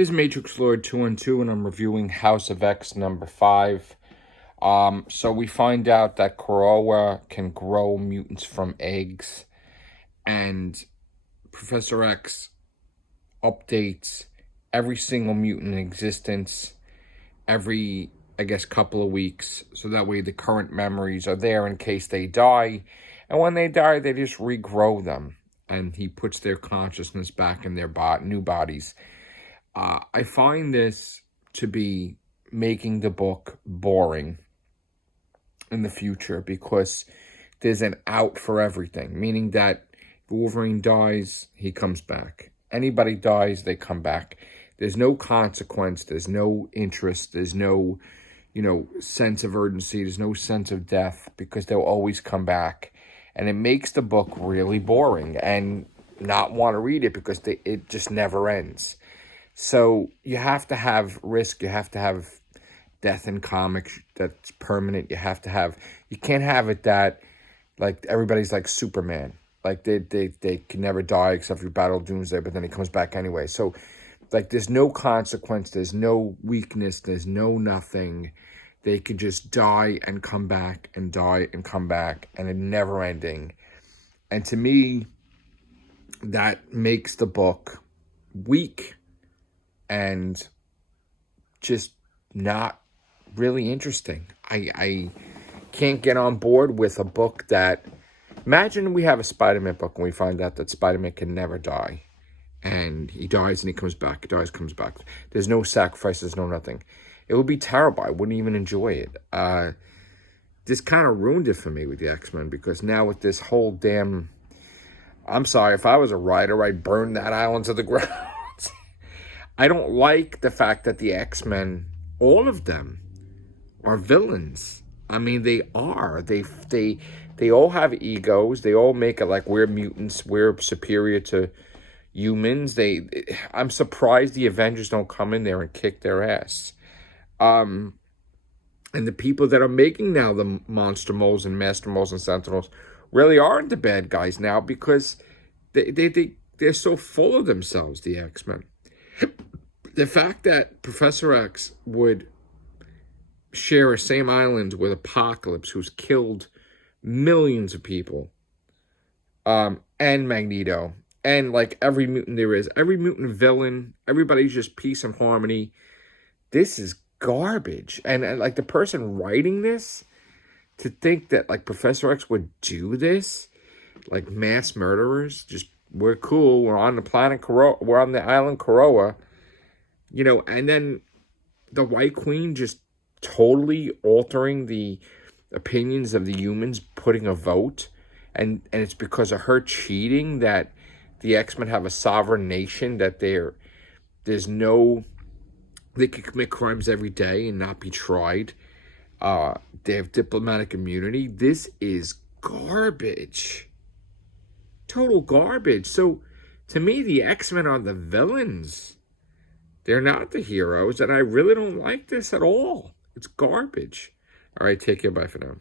This is Matrix Lord 212, and I'm reviewing House of X number 5. So we find out that Krakoa can grow mutants from eggs, and Professor X updates every single mutant in existence every, I guess, couple of weeks, so that way the current memories are there in case they die, and when they die, they just regrow them, and he puts their consciousness back in their new bodies. I find this to be making the book boring in the future because there's an out for everything, meaning that if Wolverine dies, he comes back. Anybody dies, they come back. There's no consequence, there's no interest, there's no, sense of urgency, there's no sense of death because they'll always come back. And it makes the book really boring and not want to read it because it just never ends. So you have to have risk, you have to have death in comics that's permanent, you can't have it that, like, everybody's like Superman. Like, they can never die except for Battle Doomsday, but then he comes back anyway. So, like, there's no consequence, there's no weakness, there's no nothing. They could just die and come back and die and come back, and it's never ending. And to me, that makes the book weak and just not really interesting. I can't get on board with a book that... Imagine we have a Spider-Man book and we find out that Spider-Man can never die. And he dies and he comes back. He dies, comes back. There's no sacrifices, no nothing. It would be terrible. I wouldn't even enjoy it. This kind of ruined it for me with the X-Men, because now with this whole damn... I'm sorry, if I was a writer, I'd burn that island to the ground. I don't like the fact that the X-Men, all of them, are villains. I mean, they are. They all have egos. They all make it like we're mutants. We're superior to humans. I'm surprised the Avengers don't come in there and kick their ass. And the people that are making now the Monster Moles and Master Moles and Sentinels really aren't the bad guys now, because they're so full of themselves, the X-Men. The fact that Professor X would share a same island with Apocalypse, who's killed millions of people, and Magneto, and like every mutant there is, every mutant villain, everybody's just peace and harmony. This is garbage. And like the person writing this, to think that like Professor X would do this, like mass murderers, just, we're cool, we're on the planet Krakoa, we're on the island Krakoa, and then the White Queen just totally altering the opinions of the humans, putting a vote, and it's because of her cheating that the X-Men have a sovereign nation, that they can commit crimes every day and not be tried. They have diplomatic immunity. This is garbage. Total garbage. So, to me, the X-Men are the villains. They're not the heroes, and I really don't like this at all. It's garbage. All right, take care. Bye for now.